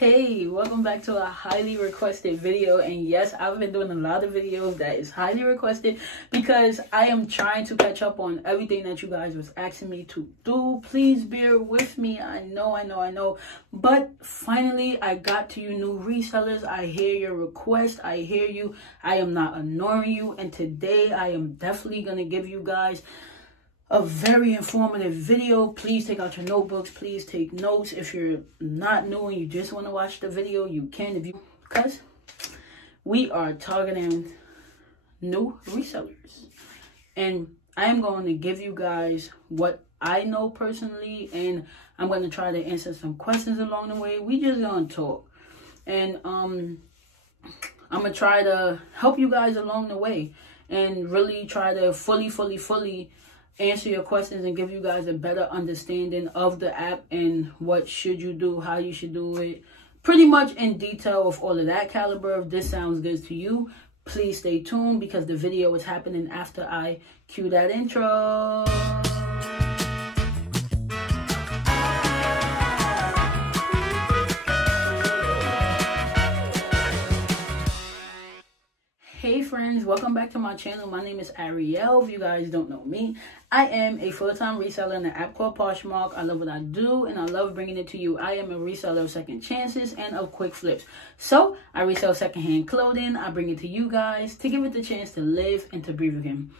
Hey, welcome back to a highly requested video. And yes, I've been doing a lot of videos that is highly requested because I am trying to catch up on everything that you guys was asking me to do. Please bear with me. I know. But finally, I got to you new resellers. I hear your request. I hear you. I am not ignoring you. And today I am definitely going to give you guys a very informative video. Please take out your notebooks. Please take notes. If you're not new and you just want to watch the video, you can. Because we are targeting new resellers, and I am going to give you guys what I know personally, and I'm going to try to answer some questions along the way. We just gonna talk, and I'm gonna try to help you guys along the way and really try to fully answer your questions and give you guys a better understanding of the app and what should you do, how you should do it, pretty much in detail of all of that caliber. If this sounds good to you, please stay tuned because the video is happening after I cue that intro. Hey friends, welcome back to my channel. My name is Ariel. If you guys don't know me, I am a full-time reseller in an app called Poshmark. I love what I do and I love bringing it to you. I am a reseller of second chances and of quick flips. So I resell secondhand clothing. I bring it to you guys to give it the chance to live and to breathe again.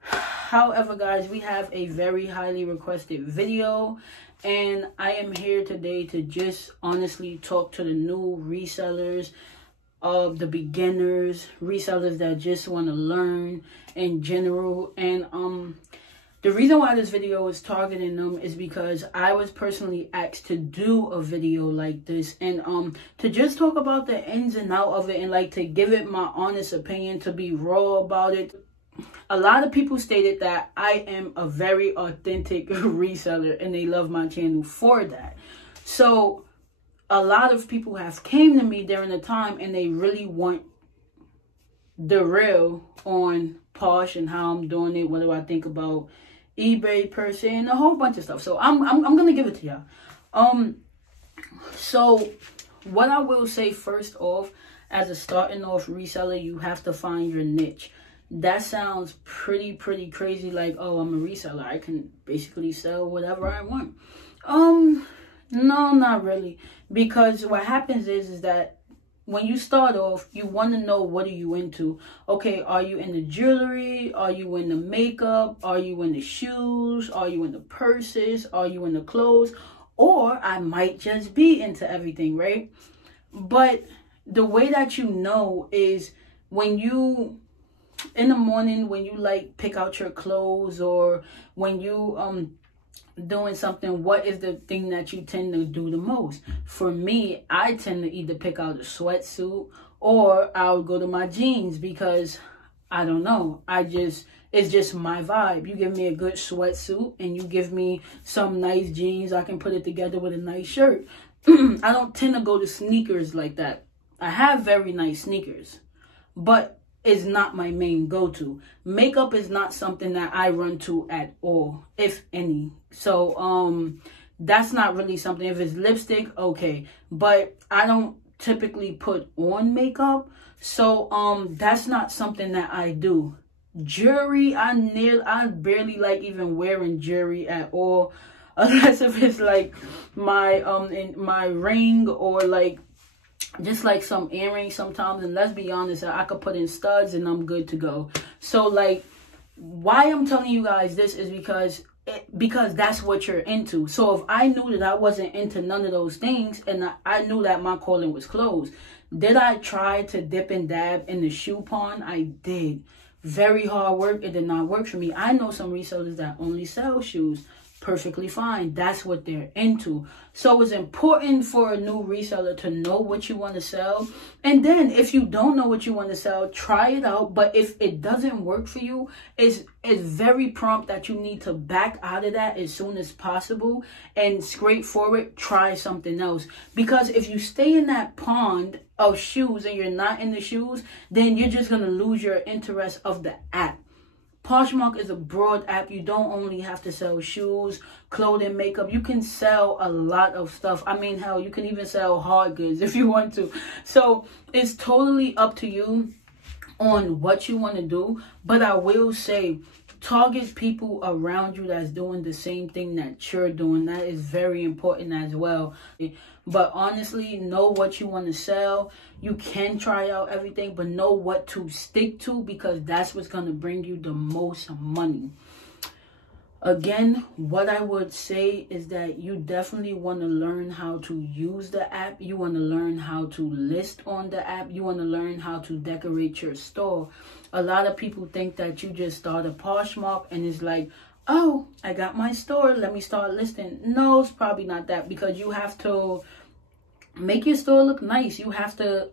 However, guys, we have a very highly requested video, and I am here today to just honestly talk to the new resellers, of the beginners, resellers that just want to learn in general. And the reason why this video is targeting them is because I was personally asked to do a video like this, and to just talk about the ins and out of it, and like to give it my honest opinion, to be raw about it. A lot of people stated that I am a very authentic reseller and they love my channel for that. So a lot of people have came to me during the time and they really want the real on Posh and how I'm doing it, what do I think about eBay per se, and a whole bunch of stuff. So I'm gonna give it to y'all. So what I will say first off, as a starting off reseller, you have to find your niche. That sounds pretty crazy, like, oh, I'm a reseller, I can basically sell whatever I want. No, not really. Because what happens is that when you start off, you want to know, what are you into? Okay, are you in the jewelry? Are you in the makeup? Are you in the shoes? Are you in the purses? Are you in the clothes? Or I might just be into everything, right? But the way that you know is when you, in the morning, when you like pick out your clothes, or when you doing something, what is the thing that you tend to do the most? For me, I tend to either pick out a sweatsuit or I'll go to my jeans, because I don't know, it's just my vibe. You give me a good sweatsuit and you give me some nice jeans, I can put it together with a nice shirt. I don't tend to go to sneakers like that. I have very nice sneakers, but is not my main go-to. Makeup is not something that I run to at all, if any. So that's not really something. If it's lipstick, okay, but I don't typically put on makeup, so that's not something that I do. Jewelry, I barely like even wearing jewelry at all, unless if it's like my ring, or like just like some earrings sometimes. And let's be honest, I could put in studs and I'm good to go. So like, why I'm telling you guys this is because that's what you're into. So if I knew that I wasn't into none of those things, and I knew that my calling was closed, did I try to dip and dab in the shoe pond? I did. Very hard work. It did not work for me. I know some resellers that only sell shoes. Perfectly fine. That's what they're into. So it's important for a new reseller to know what you want to sell. And then if you don't know what you want to sell, try it out. But if it doesn't work for you, it's very prompt that you need to back out of that as soon as possible and straight forward try something else. Because if you stay in that pond of shoes and you're not in the shoes, then you're just going to lose your interest of the app. Poshmark is a broad app. You don't only have to sell shoes, clothing, makeup. You can sell a lot of stuff. I mean, hell, you can even sell hard goods if you want to. So it's totally up to you on what you want to do. But I will say, target people around you that's doing the same thing that you're doing. That is very important as well. But honestly, know what you want to sell. You can try out everything, but know what to stick to, because that's what's going to bring you the most money. Again, what I would say is that you definitely want to learn how to use the app. You want to learn how to list on the app. You want to learn how to decorate your store. A lot of people think that you just start a Poshmark and it's like, oh, I got my store, let me start listing. No, it's probably not that, because you have to make your store look nice. You have to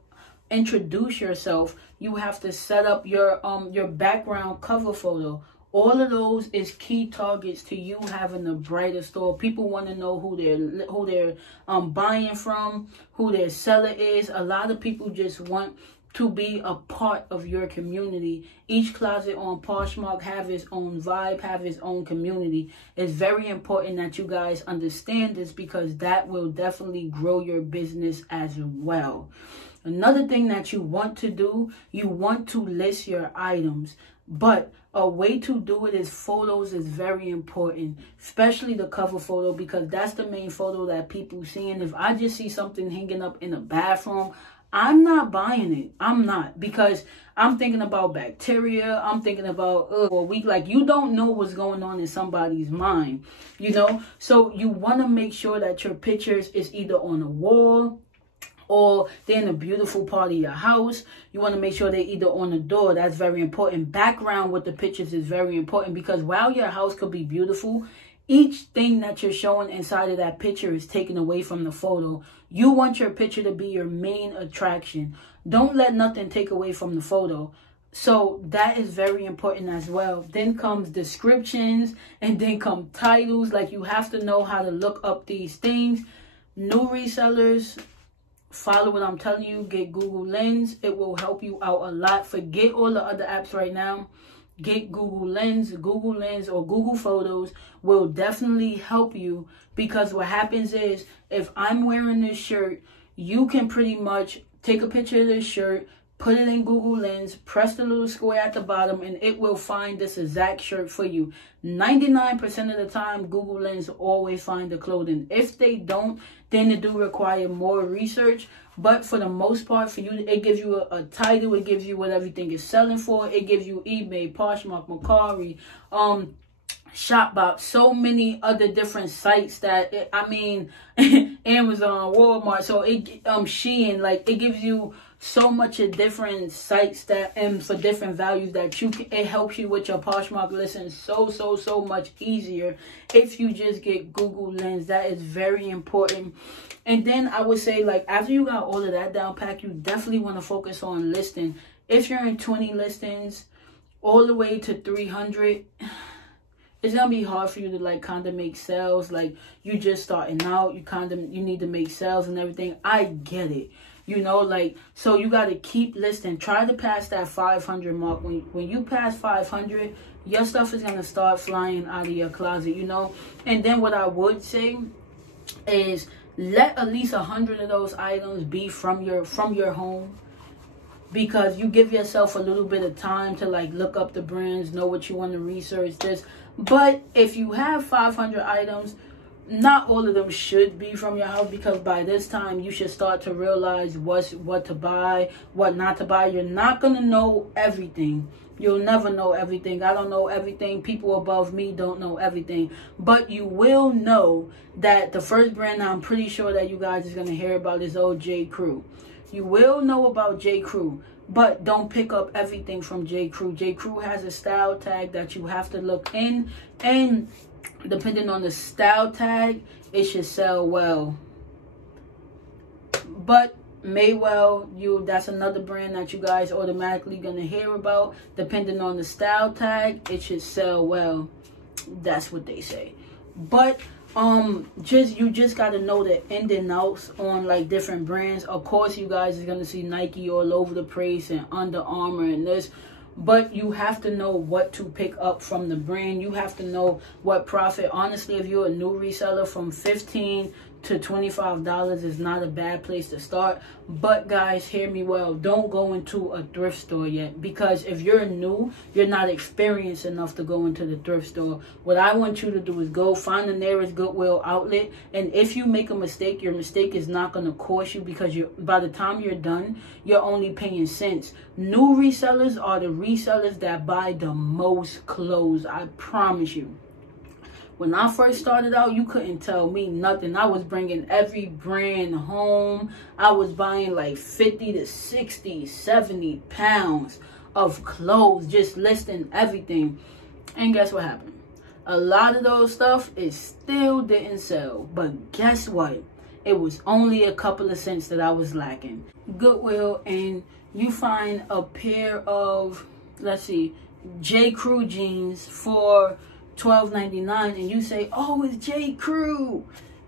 introduce yourself. You have to set up your background cover photo. All of those is key targets to you having a brighter store. People want to know who they're buying from, who their seller is. A lot of people just want to be a part of your community. Each closet on Poshmark have its own vibe, have its own community. It's very important that you guys understand this, because that will definitely grow your business as well. Another thing that you want to do, you want to list your items. But a way to do it is photos is very important, especially the cover photo, because that's the main photo that people see. And if I just see something hanging up in a bathroom, I'm not buying it. I'm not, because I'm thinking about bacteria. I'm thinking about a week. Like, you don't know what's going on in somebody's mind, you know? So you want to make sure that your pictures is either on a wall or they're in a beautiful part of your house. You want to make sure they're either on the door. That's very important. Background with the pictures is very important, because while your house could be beautiful, each thing that you're showing inside of that picture is taken away from the photo. You want your picture to be your main attraction. Don't let nothing take away from the photo. So that is very important as well. Then comes descriptions, and then come titles. Like, you have to know how to look up these things. New resellers, follow what I'm telling you. Get Google Lens. It will help you out a lot. Forget all the other apps right now. Get Google Lens. Google Lens or Google Photos will definitely help you, because what happens is, if I'm wearing this shirt, you can pretty much take a picture of this shirt, put it in Google Lens, press the little square at the bottom, and it will find this exact shirt for you. 99% of the time, Google Lens always find the clothing. If they don't, then it do require more research. But for the most part, for you, it gives you a title. It gives you what everything is selling for. It gives you eBay, Poshmark, Mercari, Shopbop, so many other different sites that, Amazon, Walmart, so Shein, like, it gives you so much of different sites that, and for different values that you can, it helps you with your Poshmark listing so much easier if you just get Google Lens. That is very important. And then I would say, like, after you got all of that down pat, you definitely want to focus on listing. If you're in 20 listings all the way to 300, it's gonna be hard for you to, like, kind of make sales. Like, you just starting out, you need to make sales and everything. I get it, you know, like, so you got to keep listing. Try to pass that 500 mark. When you pass 500, your stuff is gonna start flying out of your closet, you know. And then what I would say is, let at least 100 of those items be from your home, because you give yourself a little bit of time to, like, look up the brands, know what you want to research this. But if you have 500 items, not all of them should be from your house, because by this time you should start to realize what to buy, what not to buy. You're not going to know everything. You'll never know everything. I don't know everything. People above me don't know everything. But you will know that the first brand I'm pretty sure that you guys is going to hear about is old J. Crew. You will know about J. Crew, but don't pick up everything from J. Crew. J. Crew has a style tag that you have to look in, and depending on the style tag, it should sell well. But Maywell, that's another brand that you guys automatically gonna hear about. Depending on the style tag, it should sell well. That's what they say. But you just gotta know the in and outs on, like, different brands. Of course, you guys is gonna see Nike all over the place, and Under Armour and this. but you have to know what to pick up from the brand. You have to know what profit. Honestly, if you're a new reseller, from $15 to $25 is not a bad place to start. But guys, hear me well, don't go into a thrift store yet, because if you're new, you're not experienced enough to go into the thrift store. What I want you to do is go find the nearest Goodwill outlet, and if you make a mistake, your mistake is not going to cost you, because by the time you're done, you're only paying cents. New resellers are the resellers that buy the most clothes, I promise you. When I first started out, you couldn't tell me nothing. I was bringing every brand home. I was buying like 50 to 60, 70 pounds of clothes, just listing everything. And guess what happened? A lot of those stuff, it still didn't sell. But guess what? It was only a couple of cents that I was lacking. Goodwill, and you find a pair of, let's see, J. Crew jeans for $12.99, and you say, oh, it's J. Crew,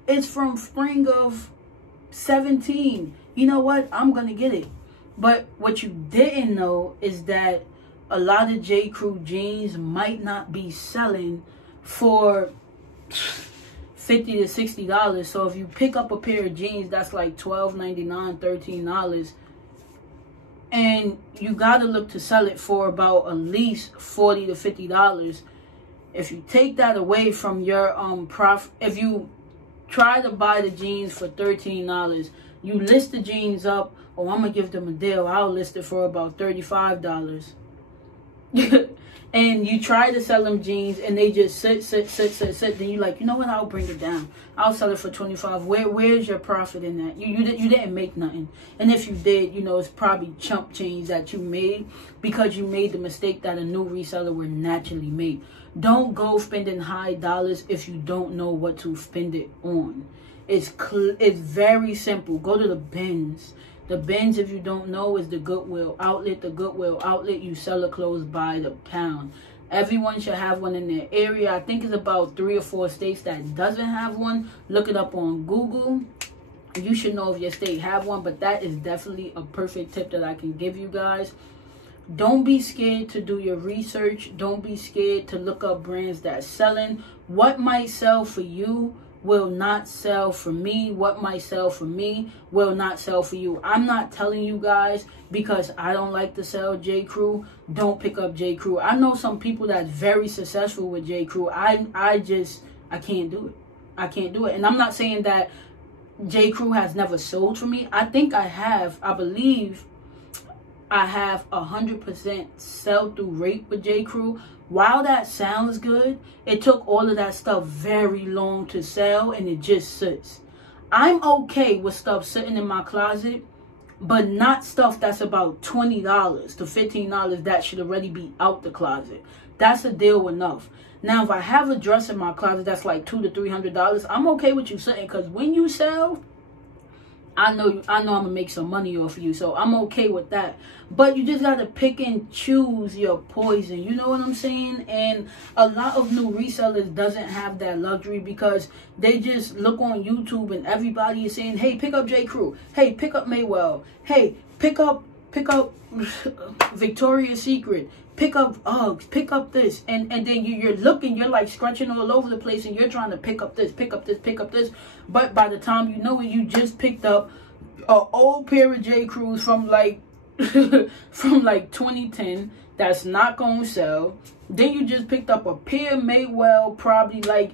it's from spring of 17. You know what? I'm gonna get it. But what you didn't know is that a lot of J. Crew jeans might not be selling for $50 to $60. So if you pick up a pair of jeans that's like $12.99, $13, and you gotta look to sell it for about at least $40 to $50. If you take that away from your profit, if you try to buy the jeans for $13, you list the jeans up, oh, I'm gonna give them a deal, I'll list it for about $35. And you try to sell them jeans and they just sit. Then you're like, you know what, I'll bring it down, I'll sell it for $25. Where's your profit in that? You didn't make nothing. And if you did, you know, it's probably chump change that you made, because you made the mistake that a new reseller would naturally make. Don't go spending high dollars if you don't know what to spend it on. It's very simple. Go to the bins. The bins, if you don't know, is the Goodwill outlet. The Goodwill outlet, you sell the clothes by the pound. Everyone should have one in their area. I think it's about 3 or 4 states that doesn't have one. Look it up on Google. You should know if your state have one, but that is definitely a perfect tip that I can give you guys. Don't be scared to do your research. Don't be scared to look up brands that's selling. What might sell for you will not sell for me. What might sell for me will not sell for you. I'm not telling you guys because I don't like to sell J. Crew, don't pick up J. Crew. I know some people that's very successful with J. Crew. I can't do it. I can't do it. And I'm not saying that J. Crew has never sold for me. I think I have. I believe I have 100% sell-through rate with J. Crew. While that sounds good, it took all of that stuff very long to sell, and it just sits. I'm okay with stuff sitting in my closet, but not stuff that's about $20 to $15 that should already be out the closet. That's a deal enough. Now, if I have a dress in my closet that's like $200 to $300, I'm okay with you sitting, because when you sell, I know I'm gonna make some money off of you, so I'm okay with that. But you just gotta pick and choose your poison, you know what I'm saying? And a lot of new resellers doesn't have that luxury, because they just look on YouTube and everybody is saying, hey, pick up J. Crew, hey, pick up Maywell, hey, pick up Victoria's Secret, pick up Uggs, pick up this, and then you're looking, you're like scratching all over the place, and you're trying to pick up this, pick up this, pick up this, but by the time you know it, you just picked up an old pair of J. Crews from like from like 2010 that's not gonna sell. Then you just picked up a pair of Maywell, probably like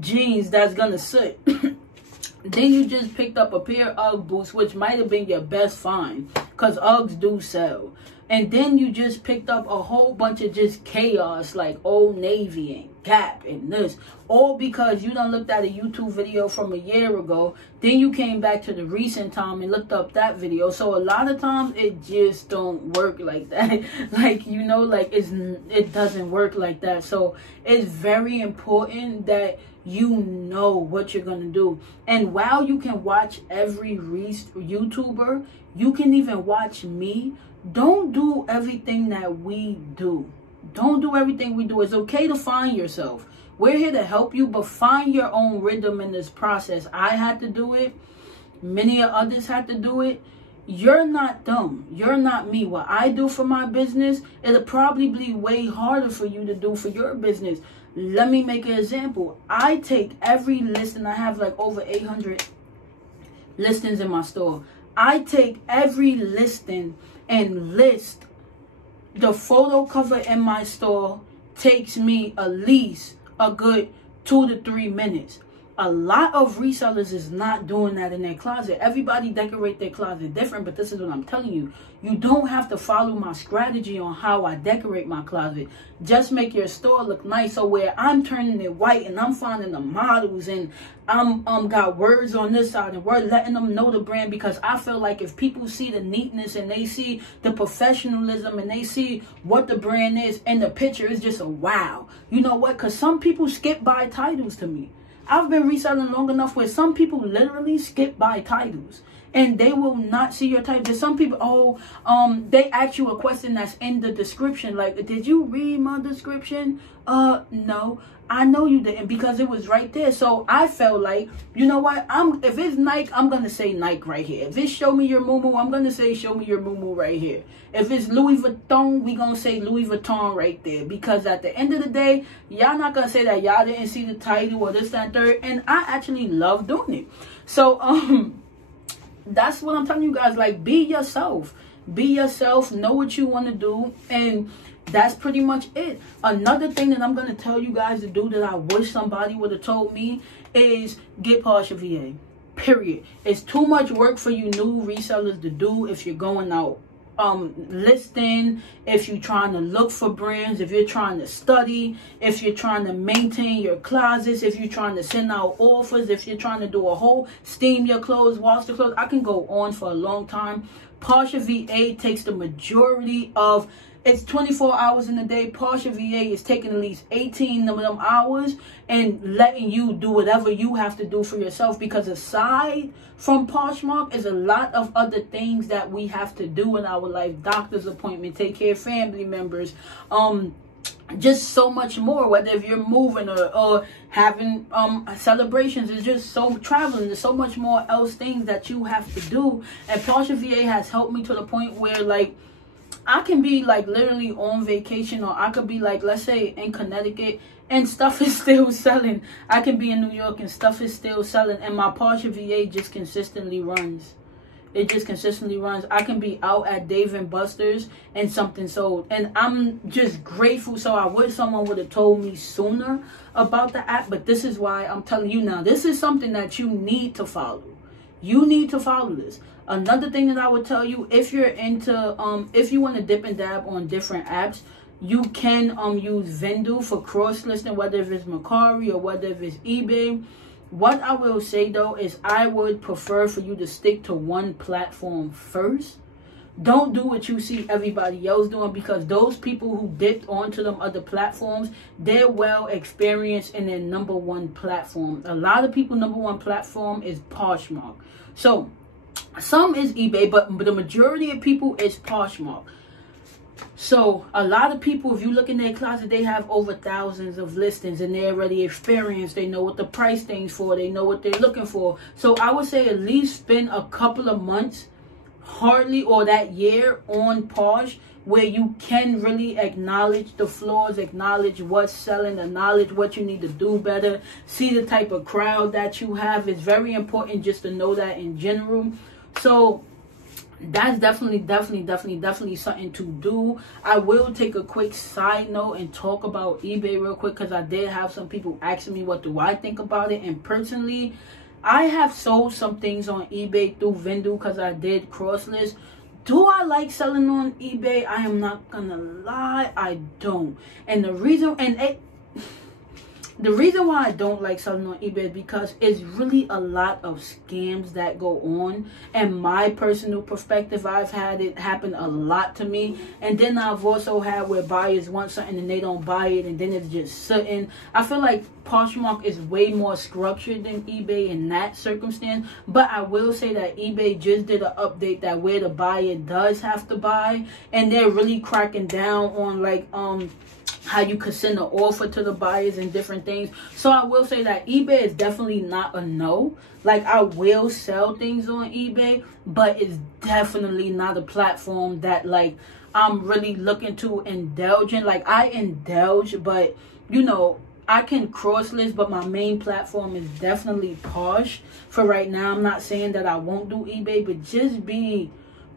jeans that's gonna sit. Then you just picked up a pair of Ugg boots, which might have been your best find, because Uggs do sell. And then you just picked up a whole bunch of just chaos, like Old Navy and Gap and this, all because you done looked at a YouTube video from a year ago. Then you came back to the recent time and looked up that video. So a lot of times it just don't work like that. Like, you know, like it doesn't work like that. So it's very important that you know what you're gonna do. And while you can watch every YouTuber, you can even watch me. Don't do everything that we do. Don't do everything we do. It's okay to find yourself. We're here to help you, but find your own rhythm in this process. I had to do it. Many others had to do it. you're not dumb. You're not me. What I do for my business, it'll probably be way harder for you to do for your business. Let me make an example. I take every listing. I have like over 800 listings in my store. I take every listing and list. The photo cover in my store takes me at least a good 2 to 3 minutes. A lot of resellers is not doing that in their closet. Everybody decorate their closet different, but this is what I'm telling you. You don't have to follow my strategy on how I decorate my closet. Just make your store look nice. So where I'm turning it white and I'm finding the models and I'm got words on this side and we're letting them know the brand, because I feel like if people see the neatness and they see the professionalism and they see what the brand is and the picture, is just a wow. You know what? Because some people skip by titles to me. I've been reselling long enough where some people literally skip by titles and they will not see your title. There's some people, they ask you a question that's in the description. Like, did you read my description? No, I know you didn't, because it was right there. So I felt like, you know what? If it's Nike, I'm going to say Nike right here. If it's show me your moo-moo, I'm going to say show me your moo-moo right here. If it's Louis Vuitton, we going to say Louis Vuitton right there. Because at the end of the day, y'all not going to say that y'all didn't see the title or this, that, and third. And I actually love doing it. So, that's what I'm telling you guys. Like, be yourself. Be yourself. Know what you want to do. And that's pretty much it. Another thing that I'm going to tell you guys to do that I wish somebody would have told me is get partial VA. Period. It's too much work for you new resellers to do if you're going out listing, if you're trying to look for brands, if you're trying to study, if you're trying to maintain your closets, if you're trying to send out offers, if you're trying to do a whole steam your clothes, wash the clothes. I can go on for a long time. Partial VA takes the majority of, it's 24 hours in a day. Partial VA is taking at least 18 of them hours and letting you do whatever you have to do for yourself. Because aside from Poshmark is a lot of other things that we have to do in our life. Doctor's appointment, take care of family members, just so much more. Whether if you're moving or having celebrations, it's just so traveling. There's so much more else things that you have to do. And partial VA has helped me to the point where, like, I can be like literally on vacation, or I could be like, let's say in Connecticut and stuff is still selling. I can be in New York and stuff is still selling, and my partial VA just consistently runs. It just consistently runs. I can be out at Dave & Buster's and something sold, and I'm just grateful. So I wish someone would have told me sooner about the app, but this is why I'm telling you now. This is something that you need to follow. You need to follow this. Another thing that I would tell you, if you're into, if you want to dip and dab on different apps, you can use Vendoo for cross-listing, whether if it's Mercari or whether if it's eBay. What I will say, though, is I would prefer for you to stick to one platform first. Don't do what you see everybody else doing, because those people who dipped onto them other platforms, they're well experienced in their number one platform. A lot of people number one platform is Poshmark. So some is eBay, but the majority of people is Poshmark. So a lot of people, if you look in their closet, they have over thousands of listings and they're already experienced. They know what the price things for. They know what they're looking for. So I would say at least spend a couple of months, hardly, or that year on Posh, where you can really acknowledge the flaws, acknowledge what's selling, acknowledge what you need to do better, see the type of crowd that you have. It's very important just to know that in general. So that's definitely something to do. I will take a quick side note and talk about eBay real quick, because I did have some people asking me what do I think about it. And personally, I have sold some things on eBay through Vendoo because I did cross-list. Do I like selling on eBay? I am not gonna lie, I don't. And the reason why I don't like selling on eBay is because it's really a lot of scams that go on. And my personal perspective, I've had it happen a lot to me. And then I've also had where buyers want something and they don't buy it, and then it's just sitting. I feel like Poshmark is way more structured than eBay in that circumstance. But I will say that eBay just did an update that where the buyer does have to buy, and they're really cracking down on like how you could send an offer to the buyers and different things. So I will say that eBay is definitely not a no. Like, I will sell things on eBay, but it's definitely not a platform that, like, I'm really looking to indulge in. Like, I indulge, but, you know, I can cross list, but my main platform is definitely Posh for right now. I'm not saying that I won't do eBay, but just be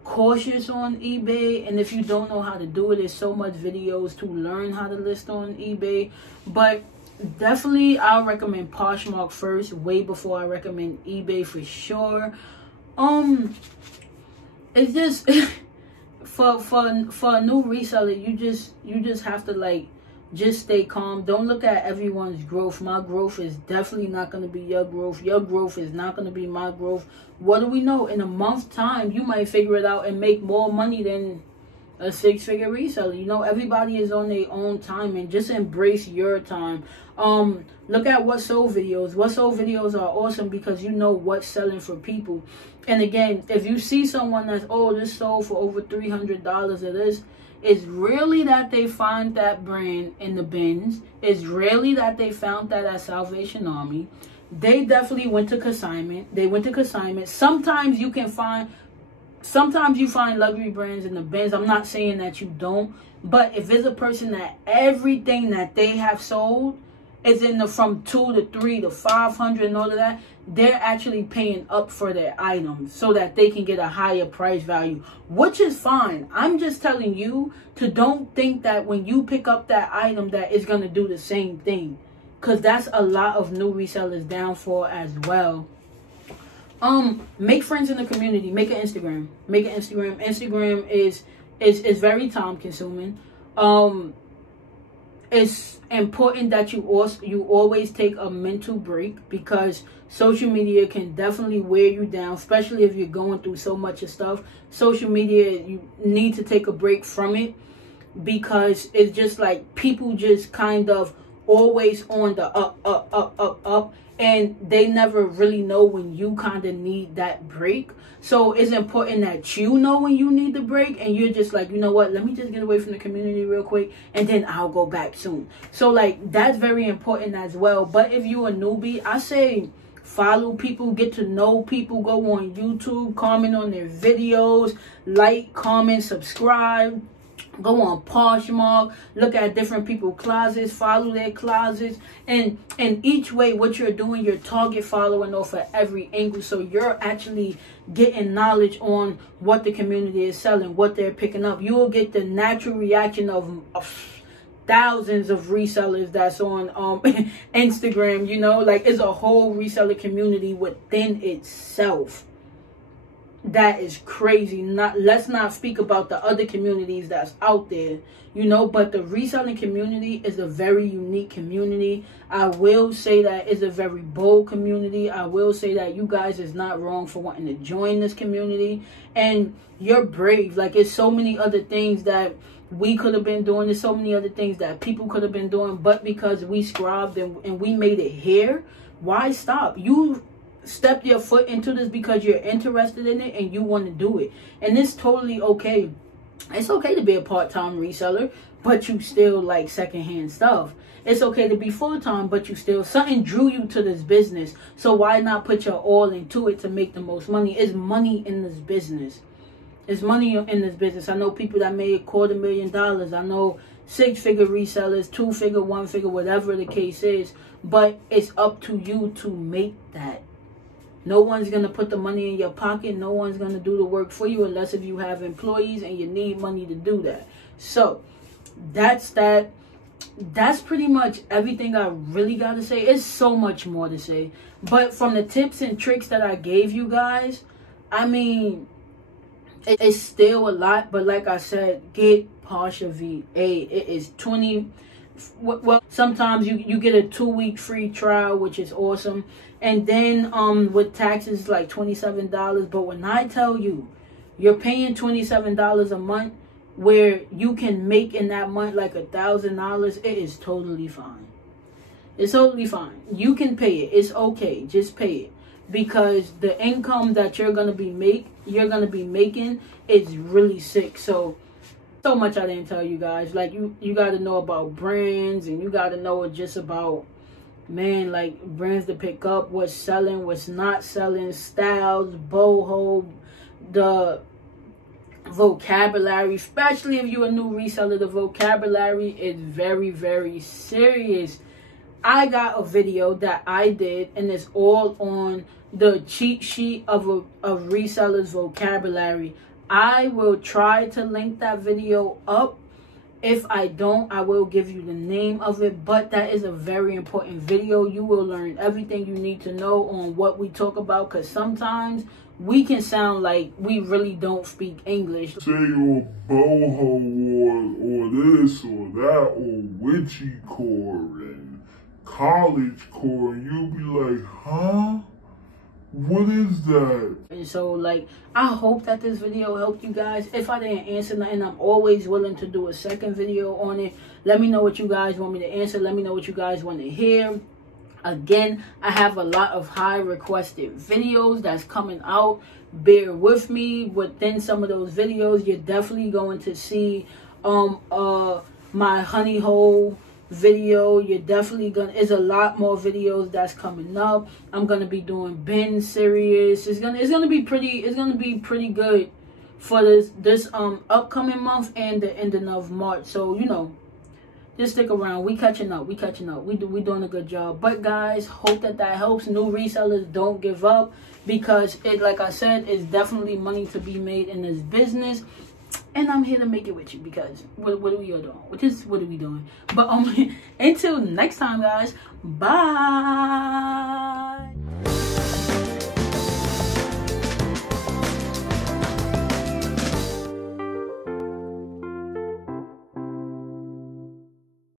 cautious on eBay. And if you don't know how to do it, there's so much videos to learn how to list on eBay. But definitely I'll recommend Poshmark first, way before I recommend eBay for sure. It's just for a new reseller, you just have to, like, just stay calm. Don't look at everyone's growth. My growth is definitely not going to be your growth. Your growth is not going to be my growth. What do we know? In a month's time, you might figure it out and make more money than a 6-figure reseller. You know, everybody is on their own time, and just embrace your time. Look at what sold videos. What sold videos are awesome because you know what's selling for people. And again, if you see someone that's, oh, this sold for over $300 of this, it's really that they find that brand in the bins. It's really that they found that at Salvation Army. They definitely went to consignment. They went to consignment. Sometimes you find luxury brands in the bins. I'm not saying that you don't. But if it's a person that everything that they have sold is in the from 2 to 3 to 500 and all of that, they're actually paying up for their items so that they can get a higher price value, which is fine. I'm just telling you to don't think that when you pick up that item that it's going to do the same thing, because that's a lot of new resellers down for as well. Make friends in the community. Make an Instagram. Instagram is very time consuming. It's important that you always take a mental break, because social media can definitely wear you down, especially if you're going through so much of stuff. Social media, you need to take a break from it, because it's just like people just kind of always on the up, and they never really know when you kind of need that break. So it's important that you know when you need the break, and you're just like, you know what, let me just get away from the community real quick, and then I'll go back soon. So, like, that's very important as well. But if you're a newbie, I say follow people, get to know people, go on YouTube, comment on their videos, like, comment, subscribe. Go on Poshmark, look at different people's closets, follow their closets, and each way what you're doing, you're target following off of every angle, so you're actually getting knowledge on what the community is selling, what they're picking up. You will get the natural reaction of thousands of resellers that's on Instagram. You know, like, it's a whole reseller community within itself. That is crazy. Let's not speak about the other communities that's out there, you know, but the reselling community is a very unique community. I will say that it's a very bold community. I will say that you guys is not wrong for wanting to join this community, and you're brave. Like, it's so many other things that we could have been doing. There's so many other things that people could have been doing, but because we scribed and we made it here, why stop? You step your foot into this because you're interested in it and you want to do it, and it's totally okay. It's okay to be a part-time reseller, but you still like secondhand stuff. It's okay to be full-time, but you still, something drew you to this business, so why not put your all into it to make the most money? It's money in this business. It's money in this business. I know people that made $250,000. I know 6-figure resellers, 2-figure, 1-figure, whatever the case is, but it's up to you to make that. No one's going to put the money in your pocket. No one's going to do the work for you unless if you have employees and you need money to do that. So that's that. That's pretty much everything I really got to say. It's so much more to say. But from the tips and tricks that I gave you guys, I mean, it's still a lot. But like I said, get Partial VA. It is 20. Well, sometimes you get a 2-week free trial, which is awesome. And then with taxes, like $27. But when I tell you, you're paying $27 a month, where you can make in that month like $1,000, it is totally fine. It's totally fine. You can pay it. It's okay. Just pay it, because the income that you're gonna be making is really sick. So so much I didn't tell you guys. Like, you got to know about brands, and you got to know just about, man, like, brands to pick up, what's selling, what's not selling, styles, boho, the vocabulary. Especially if you're a new reseller, the vocabulary is very, very serious. I got a video that I did, and it's all on the cheat sheet of resellers' vocabulary. I will try to link that video up. If I don't, I will give you the name of it. But that is a very important video. You will learn everything you need to know on what we talk about, because sometimes we can sound like we really don't speak English. Say you're boho or this or that or witchy core and college core, and you'll be like, huh? What is that? And so, like, I hope that this video helped you guys. If I didn't answer nothing, I'm always willing to do a second video on it. Let me know what you guys want me to answer. Let me know what you guys want to hear. Again, I have a lot of high requested videos that's coming out. Bear with me. Within some of those videos, you're definitely going to see my honey hole video. You're definitely gonna, there's a lot more videos that's coming up. I'm gonna be doing bin series. It's gonna be pretty good for this upcoming month and the ending of March. So, you know, just stick around. We catching up. We doing a good job. But guys, hope that helps. New resellers, don't give up, because it, like I said, is definitely money to be made in this business. And I'm here to make it with you, because what are we all doing? What are we doing? But until next time, guys. Bye.